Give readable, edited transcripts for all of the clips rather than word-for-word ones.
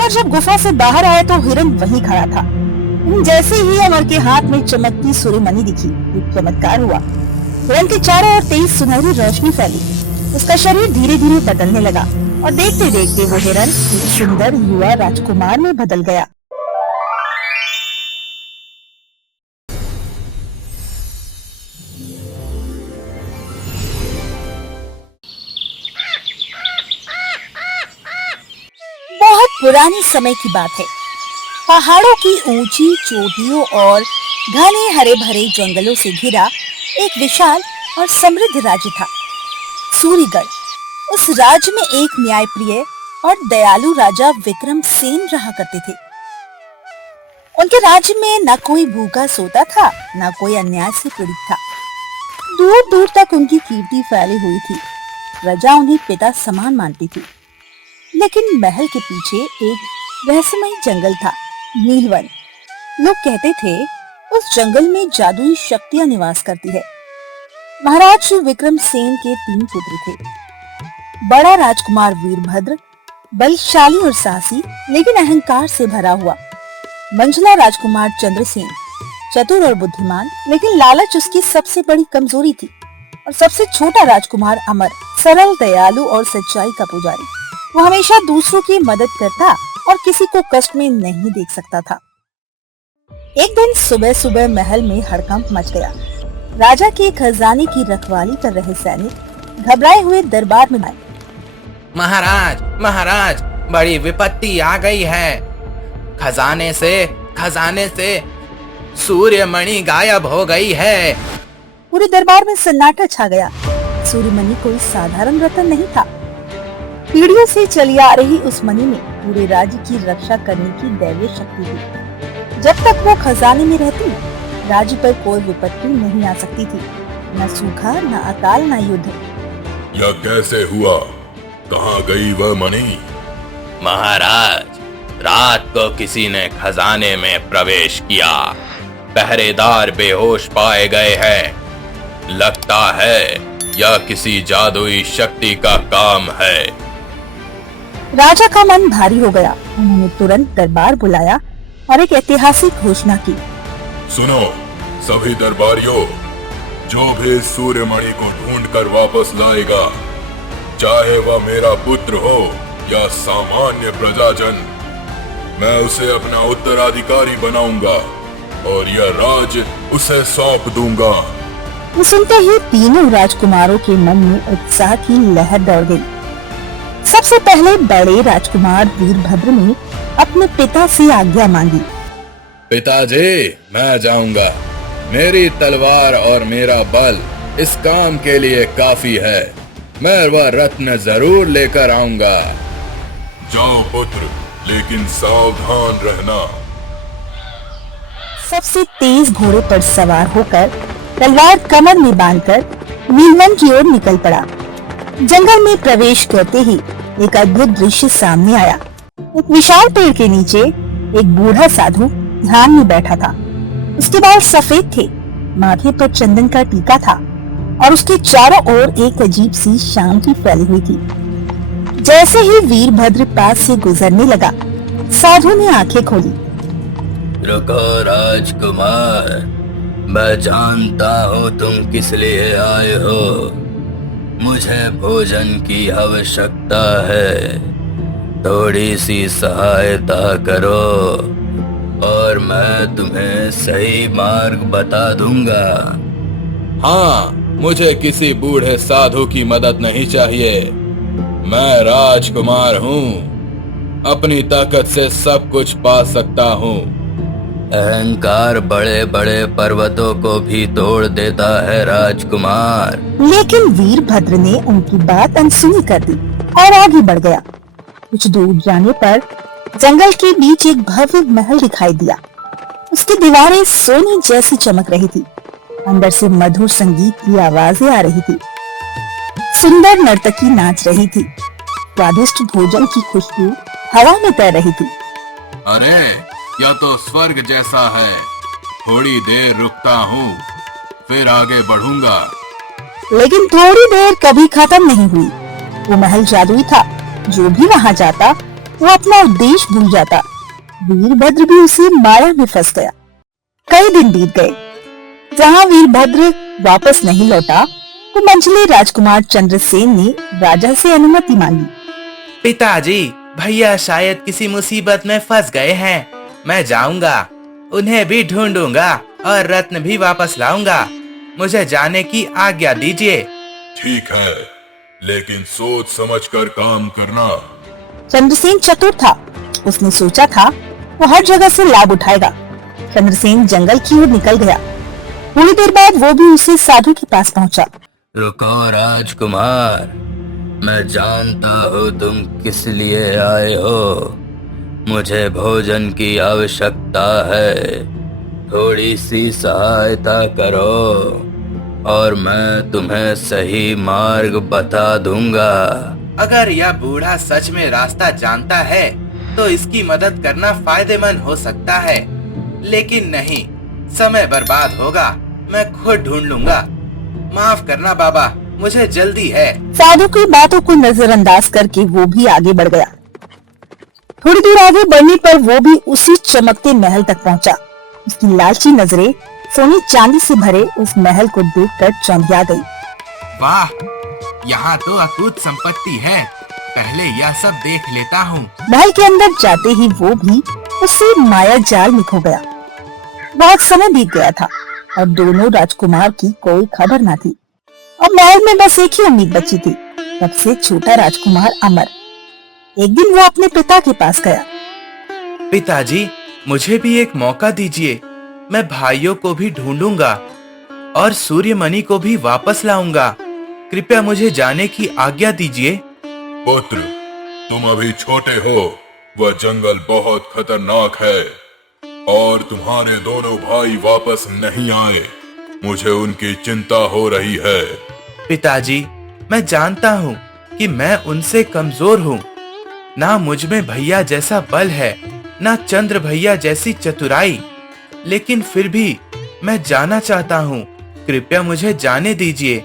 अमर जब गुफा से बाहर आया तो हिरन वहीं खड़ा था। जैसे ही अमर के हाथ में चमकती सूर्यमणि दिखी, एक चमत्कार हुआ। हिरन के चारों ओर तेज सुनहरी रोशनी फैली। उसका शरीर धीरे धीरे बदलने लगा और देखते देखते वो हिरन एक सुंदर युवा राजकुमार में बदल गया। बहुत पुराने समय की बात है। पहाड़ों की ऊंची चोटियों और घने हरे भरे जंगलों से घिरा एक विशाल और समृद्ध राज्य था, सूरीगढ़। उस राज्य में एक न्यायप्रिय और दयालु राजा विक्रम सेन रहा करते थे। उनके राज्य में न कोई भूखा सोता था, न कोई अन्याय से पीड़ित था। दूर दूर तक उनकी कीर्ति फैली हुई थी। प्रजा उन्हें पिता समान मानती थी। लेकिन महल के पीछे एक रहस्यमय जंगल था, नीलवन। लोग कहते थे उस जंगल में जादुई शक्तियां निवास करती है। महाराज विक्रम सेन के 3 पुत्र थे। बड़ा राजकुमार वीरभद्र, बलशाली और साहसी लेकिन अहंकार से भरा हुआ। मंझला राजकुमार चंद्रसेन, चतुर और बुद्धिमान लेकिन लालच उसकी सबसे बड़ी कमजोरी थी। और सबसे छोटा राजकुमार अमर, सरल, दयालु और सच्चाई का पुजारी। वो हमेशा दूसरों की मदद करता और किसी को कष्ट में नहीं देख सकता था। एक दिन सुबह सुबह महल में हड़कंप मच गया। राजा के खजाने की रखवाली कर रहे सैनिक घबराए हुए दरबार में आए। महाराज, महाराज, बड़ी विपत्ति आ गई है। खजाने से सूर्यमणि गायब हो गई है। पूरे दरबार में सन्नाटा छा गया। सूर्यमणि कोई साधारण रत्न नहीं था। पीढ़ियों से चली आ रही उस मणि में पूरे राज्य की रक्षा करने की दैवीय शक्ति थी। जब तक वो खजाने में रहती, राज्य पर कोई विपत्ति नहीं आ सकती थी। न सूखा, न अकाल, न युद्ध। यह कैसे हुआ? कहाँ गई वह मणि? महाराज, रात को किसी ने खजाने में प्रवेश किया। पहरेदार बेहोश पाए गए हैं। लगता है यह किसी जादुई शक्ति का काम है। राजा का मन भारी हो गया। उन्होंने तुरंत दरबार बुलाया और एक ऐतिहासिक घोषणा की। सुनो सभी दरबारियों, जो भी सूर्यमणि को ढूंढकर वापस लाएगा, चाहे वह मेरा पुत्र हो या सामान्य प्रजाजन, मैं उसे अपना उत्तराधिकारी बनाऊंगा और यह राज्य उसे सौंप दूंगा। सुनते ही तीनों राजकुमारों के मन में उत्साह की लहर दौड़ गई। सबसे पहले बड़े राजकुमार वीरभद्र ने अपने पिता से आज्ञा मांगी। पिताजी, मैं जाऊंगा। मेरी तलवार और मेरा बल इस काम के लिए काफी है। मैं वह रत्न जरूर लेकर आऊंगा। जाओ पुत्र, लेकिन सावधान रहना। सबसे तेज घोड़े पर सवार होकर तलवार कमर में बांधकर नीलवन की ओर निकल पड़ा। जंगल में प्रवेश करते ही एक अद्भुत दृश्य सामने आया। एक विशाल पेड़ के नीचे एक बूढ़ा साधु ध्यान में बैठा था। उसके बाल सफेद थे, माथे पर चंदन का टीका था और उसके चारों ओर एक अजीब सी शांति फैली हुई थी। जैसे ही वीरभद्र पास से गुजरने लगा, साधु ने आंखें खोली। रुको राजकुमार, मैं जानता हूँ तुम किस लिए आए हो। मुझे भोजन की आवश्यकता है। थोड़ी सी सहायता करो और मैं तुम्हें सही मार्ग बता दूंगा। हाँ, मुझे किसी बूढ़े साधु की मदद नहीं चाहिए। मैं राजकुमार हूँ। अपनी ताकत से सब कुछ पा सकता हूँ। अहंकार बड़े बड़े पर्वतों को भी तोड़ देता है राजकुमार। लेकिन वीरभद्र ने उनकी बात अनसुनी कर दी और आगे बढ़ गया। कुछ दूर जाने पर जंगल के बीच एक भव्य महल दिखाई दिया। उसकी दीवारें सोने जैसी चमक रही थी। अंदर से मधुर संगीत की आवाजें आ रही थी। सुंदर नर्तकी नाच रही थी। स्वादिष्ट भोजन की खुशबू हवा में तैर रही थी। अरे, यह तो स्वर्ग जैसा है। थोड़ी देर रुकता हूँ, फिर आगे बढ़ूंगा। लेकिन थोड़ी देर कभी खत्म नहीं हुई। वो महल जादुई था। जो भी वहाँ जाता वो अपना उद्देश्य भूल जाता। वीरभद्र भी उसी माया में फंस गया। कई दिन बीत गए। जहाँ वीरभद्र वापस नहीं लौटा तो मंझले राजकुमार चंद्रसेन ने राजा से अनुमति मांगी। पिताजी, भैया शायद किसी मुसीबत में फंस गए हैं। मैं जाऊंगा, उन्हें भी ढूंढूंगा और रत्न भी वापस लाऊंगा। मुझे जाने की आज्ञा दीजिए। ठीक है, लेकिन सोच समझकर काम करना। चंद्रसेन चतुर था। उसने सोचा था वो हर जगह से लाभ उठाएगा। चंद्रसेन जंगल की ओर निकल गया। थोड़ी देर बाद वो भी उसी साधु के पास पहुंचा। रुको राजकुमार, मैं जानता हूँ तुम किस लिए आए हो। मुझे भोजन की आवश्यकता है। थोड़ी सी सहायता करो और मैं तुम्हें सही मार्ग बता दूंगा। अगर यह बूढ़ा सच में रास्ता जानता है तो इसकी मदद करना फायदेमंद हो सकता है, लेकिन नहीं, समय बर्बाद होगा। मैं खुद ढूंढ लूंगा। माफ करना बाबा, मुझे जल्दी है। साधु की बातों को नजरअंदाज करके वो भी आगे बढ़ गया। थोड़ी दूर आगे बढ़ने पर वो भी उसी चमकते महल तक पहुंचा। उसकी लालची नजरें सोने चांदी से भरे उस महल को देखकर चौंधिया गई। वाह, यहाँ तो अकूत संपत्ति है। पहले यह सब देख लेता हूँ। महल के अंदर जाते ही वो भी उसी माया जाल में खो गया। बहुत समय बीत गया था और दोनों राजकुमार की कोई खबर न थी। अब महल में बस एक ही उम्मीद बची थी, सबसे छोटा राजकुमार अमर। एक दिन वो अपने पिता के पास गया। पिताजी, मुझे भी एक मौका दीजिए। मैं भाइयों को भी ढूंढूंगा और सूर्यमणि को भी वापस लाऊंगा। कृपया मुझे जाने की आज्ञा दीजिए। पुत्र, तुम अभी छोटे हो। वह जंगल बहुत खतरनाक है और तुम्हारे दोनों भाई वापस नहीं आए। मुझे उनकी चिंता हो रही है। पिताजी, मैं जानता हूँ कि मैं उनसे कमजोर हूँ। ना मुझ में भैया जैसा बल है, ना चंद्र भैया जैसी चतुराई, लेकिन फिर भी मैं जाना चाहता हूँ। कृपया मुझे जाने दीजिए।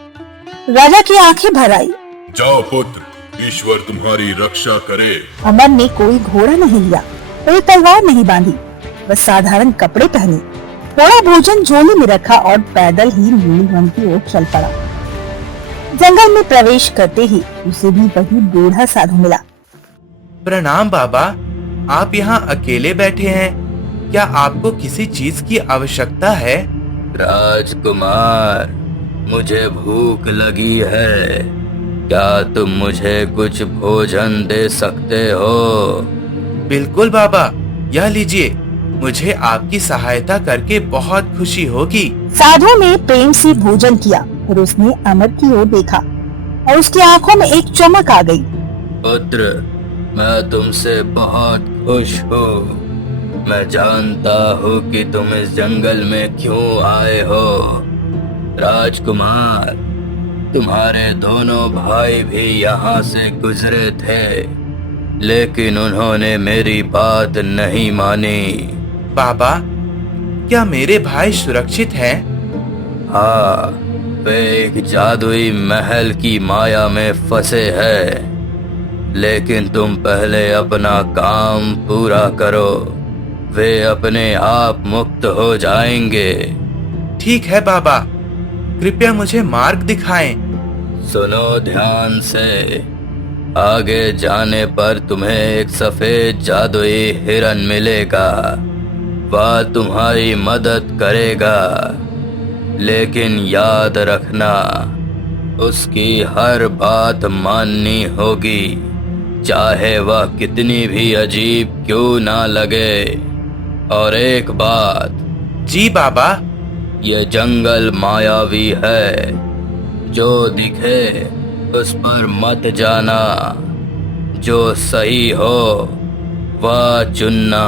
राजा की आंखें भर आई। जाओ पुत्र, ईश्वर तुम्हारी रक्षा करे। अमर ने कोई घोड़ा नहीं लिया, कोई तलवार नहीं बांधी, बस साधारण कपड़े पहने, थोड़ा भोजन झोले में रखा और पैदल ही नीलवन की ओर चल पड़ा। जंगल में प्रवेश करते ही उसे भी वही बूढ़ा साधु मिला। प्रणाम बाबा, आप यहाँ अकेले बैठे हैं। क्या आपको किसी चीज की आवश्यकता है? राजकुमार, मुझे भूख लगी है। क्या तुम मुझे कुछ भोजन दे सकते हो? बिल्कुल बाबा, यह लीजिए। मुझे आपकी सहायता करके बहुत खुशी होगी। साधु ने प्रेम से भोजन किया और उसने अमर की ओर देखा और उसकी आंखों में एक चमक आ गई। पुत्र, मैं तुमसे बहुत खुश हूँ। मैं जानता हूँ कि तुम इस जंगल में क्यों आए हो। राजकुमार, तुम्हारे दोनों भाई भी यहाँ से गुजरे थे, लेकिन उन्होंने मेरी बात नहीं मानी। बाबा, क्या मेरे भाई सुरक्षित हैं? हाँ, वे एक जादुई महल की माया में फंसे हैं, लेकिन तुम पहले अपना काम पूरा करो। वे अपने आप मुक्त हो जाएंगे। ठीक है बाबा, कृपया मुझे मार्ग दिखाएं। सुनो ध्यान से। आगे जाने पर तुम्हें एक सफेद जादुई हिरन मिलेगा। वह तुम्हारी मदद करेगा, लेकिन याद रखना, उसकी हर बात माननी होगी, चाहे वह कितनी भी अजीब क्यों ना लगे। और एक बात। जी बाबा। ये जंगल मायावी है। जो दिखे उस पर मत जाना। जो सही हो वह चुनना।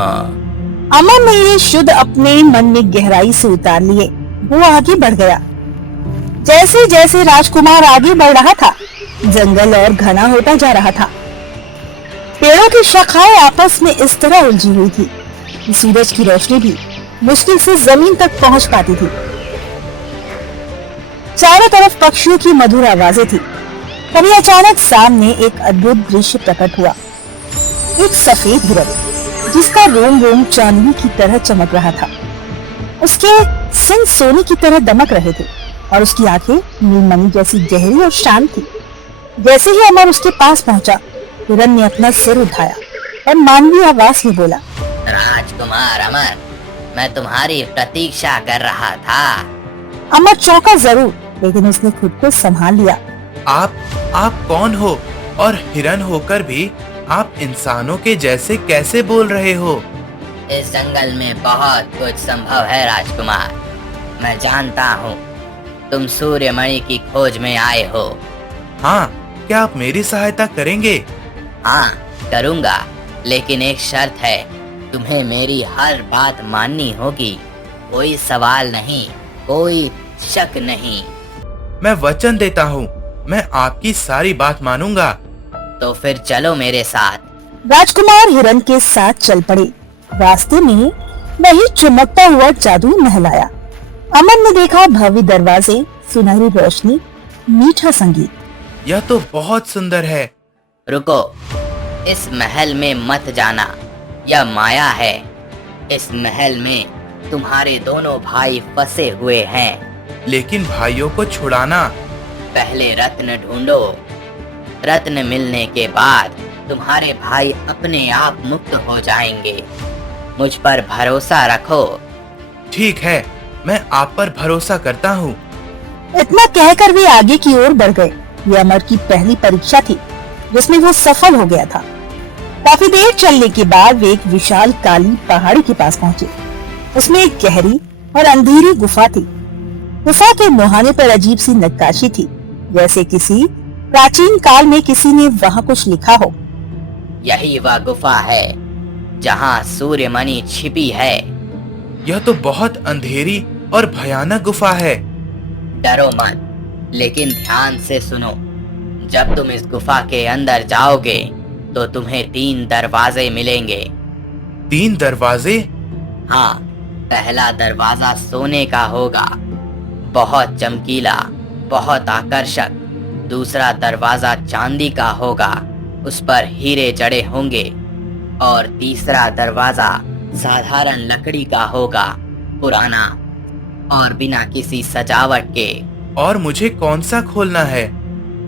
अमर ने ये शुद्ध अपने मन में गहराई से उतार लिए। वो आगे बढ़ गया। जैसे जैसे राजकुमार आगे बढ़ रहा था, जंगल और घना होता जा रहा था। पेड़ों की शाखाएं आपस में इस तरह उलझी हुई थी कि सूरज की रोशनी भी मुश्किल से जमीन तक पहुंच पाती थी। चारों तरफ पक्षियों की मधुर आवाजें थी। तभी अचानक सामने एक अद्भुत दृश्य प्रकट हुआ। एक सफेद हिरन जिसका रोम रोम चांदनी की तरह चमक रहा था। उसके सिंग सोने की तरह दमक रहे थे और उसकी आंखें नीलमणि जैसी गहरी और शांत थी। जैसे ही अमर उसके पास पहुंचा, हिरन ने अपना सिर उठाया और मानवीय आवाज में बोला, राजकुमार अमर, मैं तुम्हारी प्रतीक्षा कर रहा था। अमर चौंका जरूर, लेकिन उसने खुद को संभाल लिया। आप कौन हो और हिरन होकर भी आप इंसानों के जैसे कैसे बोल रहे हो? इस जंगल में बहुत कुछ संभव है राजकुमार। मैं जानता हूँ तुम सूर्यमणि की खोज में आए हो। हाँ, क्या आप मेरी सहायता करेंगे? हाँ, करूँगा, लेकिन एक शर्त है, तुम्हें मेरी हर बात माननी होगी। कोई सवाल नहीं, कोई शक नहीं। मैं वचन देता हूँ, मैं आपकी सारी बात मानूंगा। तो फिर चलो मेरे साथ। राजकुमार हिरन के साथ चल पड़े। रास्ते में वही चमकता हुआ जादुई महल आया। अमन ने देखा भव्य दरवाजे, सुनहरी रोशनी, मीठा संगीत। यह तो बहुत सुंदर है। रुको, इस महल में मत जाना, यह माया है। इस महल में तुम्हारे दोनों भाई फंसे हुए हैं। लेकिन भाइयों को छुड़ाना। पहले रत्न ढूंढो। रत्न मिलने के बाद तुम्हारे भाई अपने आप मुक्त हो जाएंगे। मुझ पर भरोसा रखो। ठीक है, मैं आप पर भरोसा करता हूँ। इतना कहकर वे आगे की ओर बढ़ गए। ये अमर की पहली परीक्षा थी जिसमें वो सफल हो गया था। काफी देर चलने के बाद वे एक विशाल काली पहाड़ी के पास पहुँचे। उसमें एक गहरी और अंधेरी गुफा थी। गुफा के मुहाने पर अजीब सी नक्काशी थी, जैसे किसी प्राचीन काल में किसी ने वहाँ कुछ लिखा हो। यही वह गुफा है जहाँ सूर्यमणि छिपी है। यह तो बहुत अंधेरी और भयानक गुफा है। डरो मत, लेकिन ध्यान से सुनो। जब तुम इस गुफा के अंदर जाओगे तो तुम्हें 3 दरवाजे मिलेंगे। 3 दरवाजे? हाँ, पहला दरवाजा सोने का होगा, बहुत चमकीला, बहुत आकर्षक। दूसरा दरवाजा चांदी का होगा, उस पर हीरे जड़े होंगे। और तीसरा दरवाजा साधारण लकड़ी का होगा, पुराना और बिना किसी सजावट के। और मुझे कौन सा खोलना है?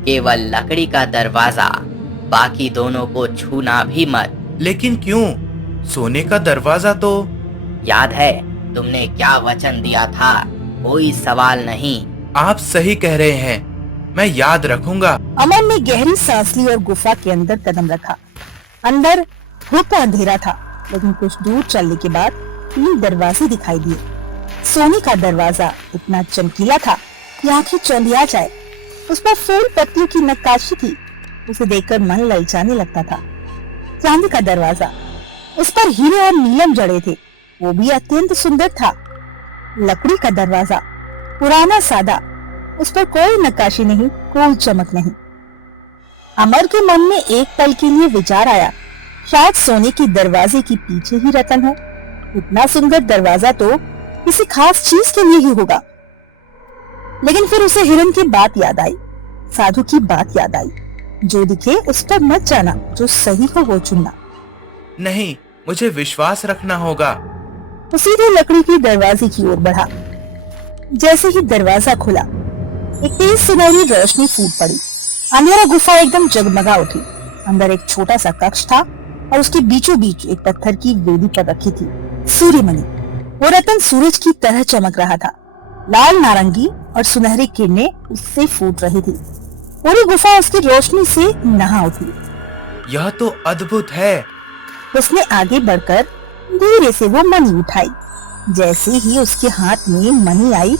केवल लकड़ी का दरवाजा, बाकी दोनों को छूना भी मत। लेकिन क्यों? सोने का दरवाजा तो। याद है तुमने क्या वचन दिया था? कोई सवाल नहीं। आप सही कह रहे हैं, मैं याद रखूंगा। अमन ने गहरी सांस ली और गुफा के अंदर कदम रखा। अंदर घुप अंधेरा था, लेकिन कुछ दूर चलने के बाद 3 दरवाजे दिखाई दिए। सोने का दरवाजा इतना चमकीला था कि आंखें चौंधिया जाए। उस पर फूल पत्तियों की नक्काशी थी, उसे देखकर मन ललचाने लगता था। चांदी का दरवाजा, उस पर हीरे और नीलम जड़े थे, वो भी अत्यंत सुंदर था। लकड़ी का दरवाजा, पुराना सादा, उस पर कोई नक्काशी नहीं, कोई चमक नहीं। अमर के मन में एक पल के लिए विचार आया, शायद सोने के दरवाजे के पीछे ही रतन है। इतना सुंदर दरवाजा तो किसी खास चीज के लिए ही होगा। लेकिन फिर उसे हिरन की बात याद आई, साधु की बात याद आई, जो दिखे उस पर मत जाना, जो सही हो वो चुनना। नहीं, मुझे विश्वास रखना होगा। वो सीधे लकड़ी के दरवाजे की ओर बढ़ा। जैसे ही दरवाजा खुला, एक तेज सुनहरी रोशनी फूट पड़ी। अंधेरा गुफा एकदम जगमगा उठी। अंदर एक छोटा सा कक्ष था और उसके बीचों बीच एक पत्थर की वेदी पर रखी थी सूर्यमणि। वो रतन सूरज की तरह चमक रहा था। लाल नारंगी और सुनहरी किरणें उससे फूट रही थी। पूरी गुफा उसकी रोशनी से नहा उठी। यह तो अद्भुत है। उसने आगे बढ़कर धीरे से वो मणि उठाई। जैसे ही उसके हाथ में मणि आई,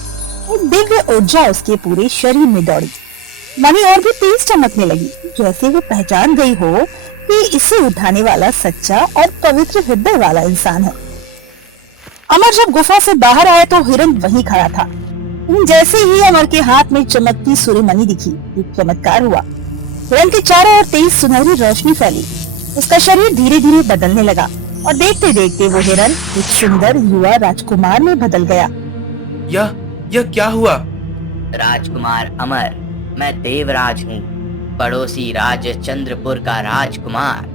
एक दिव्य ऊर्जा उसके पूरे शरीर में दौड़ी। मणि और भी तेज चमकने लगी, जैसे वो पहचान गई हो कि इसे उठाने वाला सच्चा और पवित्र हृदय वाला इंसान है। अमर जब गुफा से बाहर आया तो हिरन वहीं खड़ा था। जैसे ही अमर के हाथ में चमकती सूर्यमणि दिखी, एक चमत्कार हुआ। हिरन के चारों ओर तेज सुनहरी रोशनी फैली। उसका शरीर धीरे धीरे बदलने लगा और देखते देखते वो हिरन एक सुंदर युवा राजकुमार में बदल गया। यह क्या हुआ? राजकुमार अमर, मैं देवराज हूँ, पड़ोसी राज्य चंद्रपुर का राजकुमार।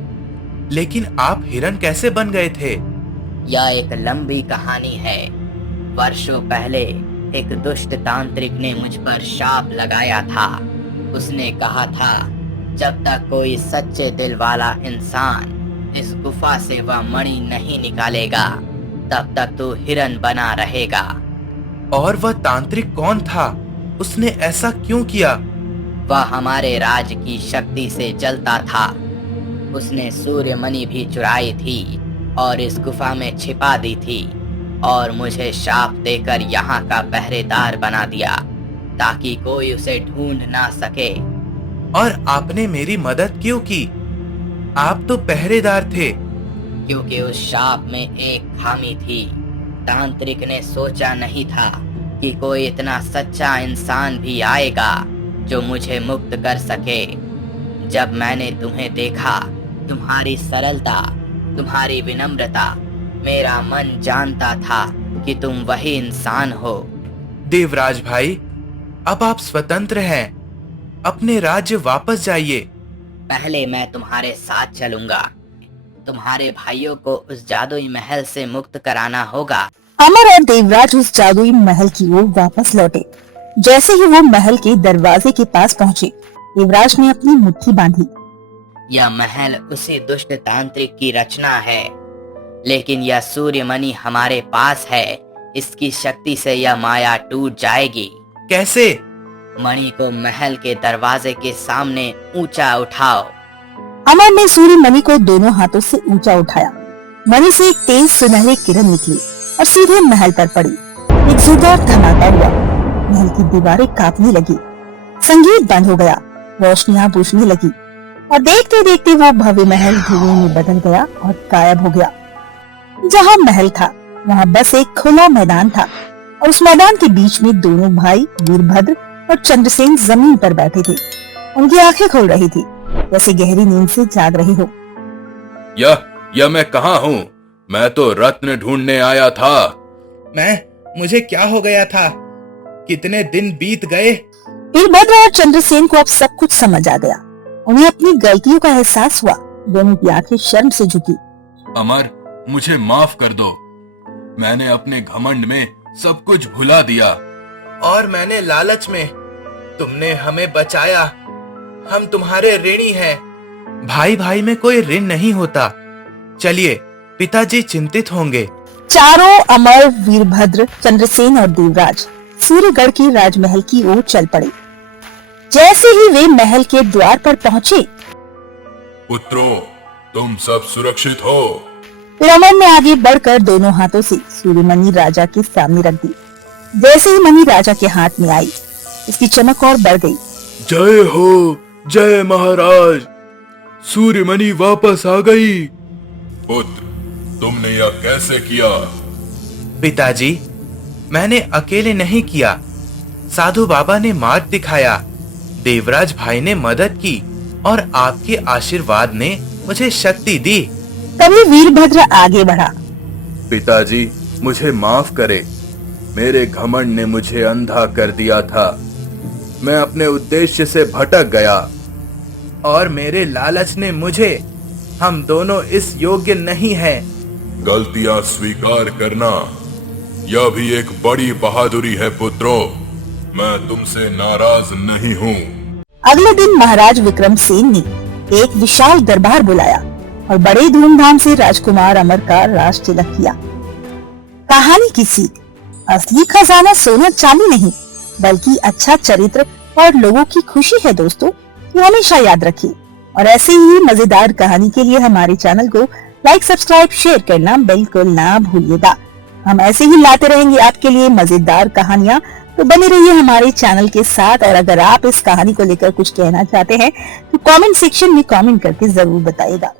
लेकिन आप हिरन कैसे बन गए थे? यह एक लंबी कहानी है। वर्षों पहले एक दुष्ट तांत्रिक ने मुझ पर शाप लगाया था। उसने कहा था, जब तक कोई सच्चे दिल वाला इंसान इस गुफा से वह मणि नहीं निकालेगा, तब तक तू हिरन बना रहेगा। और वह तांत्रिक कौन था? उसने ऐसा क्यों किया? वह हमारे राज की शक्ति से जलता था। उसने सूर्य मणि भी चुराई थी और इस गुफा में छिपा दी थी और मुझे शाप देकर यहाँ का पहरेदार बना दिया ताकि कोई उसे ढूंढ ना सके। और आपने मेरी मदद क्यों की? आप तो पहरेदार थे। क्योंकि उस शाप में एक खामी थी। तांत्रिक ने सोचा नहीं था कि कोई इतना सच्चा इंसान भी आएगा जो मुझे मुक्त कर सके। जब मैंने तुम्हें देखा, तुम्हारी सरलता, तुम्हारी विनम्रता, मेरा मन जानता था कि तुम वही इंसान हो। देवराज भाई, अब आप स्वतंत्र हैं। अपने राज्य वापस जाइए। पहले मैं तुम्हारे साथ चलूंगा। तुम्हारे भाइयों को उस जादुई महल से मुक्त कराना होगा। अमर और देवराज उस जादुई महल की ओर वापस लौटे। जैसे ही वो महल के दरवाजे के पास पहुँचे, देवराज ने अपनी मुट्ठी बांधी। यह महल उसी दुष्ट तांत्रिक की रचना है, लेकिन यह सूर्यमणि हमारे पास है। इसकी शक्ति से यह माया टूट जाएगी। कैसे? मणि को महल के दरवाजे के सामने ऊंचा उठाओ। अमर ने सूर्य मणि को दोनों हाथों से ऊंचा उठाया। मणि से एक तेज सुनहरी किरण निकली और सीधे महल पर पड़ी। एक जोरदार धमाका हुआ। महल की दीवारें कांपने लगी। संगीत बंद हो गया। रोशनियां बुझने लगी और देखते देखते वो भव्य महल धुएं में बदल गया और गायब हो गया। जहाँ महल था, वहाँ बस एक खुला मैदान था और उस मैदान के बीच में दोनों भाई वीरभद्र और चंद्रसेन जमीन पर बैठे थे। उनकी आंखें खुल रही थी, जैसे गहरी नींद से जाग रहे हो। यह मैं कहाँ हूँ? मैं तो रत्न ढूंढने आया था। मुझे क्या हो गया था? कितने दिन बीत गए? वीरभद्र और चंद्रसेन को अब सब कुछ समझ आ गया। उन्हें अपनी गलतियों का एहसास हुआ। दोनों की आंखें शर्म से झुकी। अमर, मुझे माफ कर दो। मैंने अपने घमंड में सब कुछ भुला दिया। और मैंने लालच में। तुमने हमें बचाया। हम तुम्हारे ऋणी हैं। भाई भाई में कोई ऋण नहीं होता। चलिए, पिताजी चिंतित होंगे। चारों अमर, वीरभद्र, चंद्रसेन और देवराज सूर्यगढ़ के राजमहल की ओर चल पड़े। जैसे ही वे महल के द्वार पर पहुंचे, पुत्रों, तुम सब सुरक्षित हो। फिर अमर ने आगे बढ़कर दोनों हाथों से सूर्यमणि राजा के सामने रख दी। जैसे ही मणि राजा के हाथ में आई, इसकी चमक और बढ़ गई। जय हो, जय महाराज। सूर्यमणि वापस आ गई। पुत्र, तुमने यह कैसे किया? पिताजी, मैंने अकेले नहीं किया। साधु बाबा ने मार्ग दिखाया, देवराज भाई ने मदद की और आपके आशीर्वाद ने मुझे शक्ति दी। तभी वीरभद्र आगे बढ़ा। पिताजी, मुझे माफ करे। मेरे घमंड ने मुझे अंधा कर दिया था। मैं अपने उद्देश्य से भटक गया। और मेरे लालच ने मुझे। हम दोनों इस योग्य नहीं हैं। गलतियां स्वीकार करना, यह भी एक बड़ी बहादुरी है पुत्रों। मैं तुमसे नाराज नहीं हूँ। अगले दिन महाराज विक्रमसेन ने एक विशाल दरबार बुलाया और बड़े धूमधाम से राजकुमार अमर का राज तिलक किया। कहानी की सीख, असली खजाना सोना चांदी नहीं, बल्कि अच्छा चरित्र और लोगों की खुशी है दोस्तों। ये हमेशा याद रखिए। और ऐसे ही मजेदार कहानी के लिए हमारे चैनल को लाइक, सब्सक्राइब, शेयर करना बिल्कुल ना भूलिएगा। हम ऐसे ही लाते रहेंगे आपके लिए मजेदार कहानियाँ। तो बने रहिए हमारे चैनल के साथ। और अगर आप इस कहानी को लेकर कुछ कहना चाहते हैं तो कमेंट सेक्शन में कमेंट करके जरूर बताइएगा।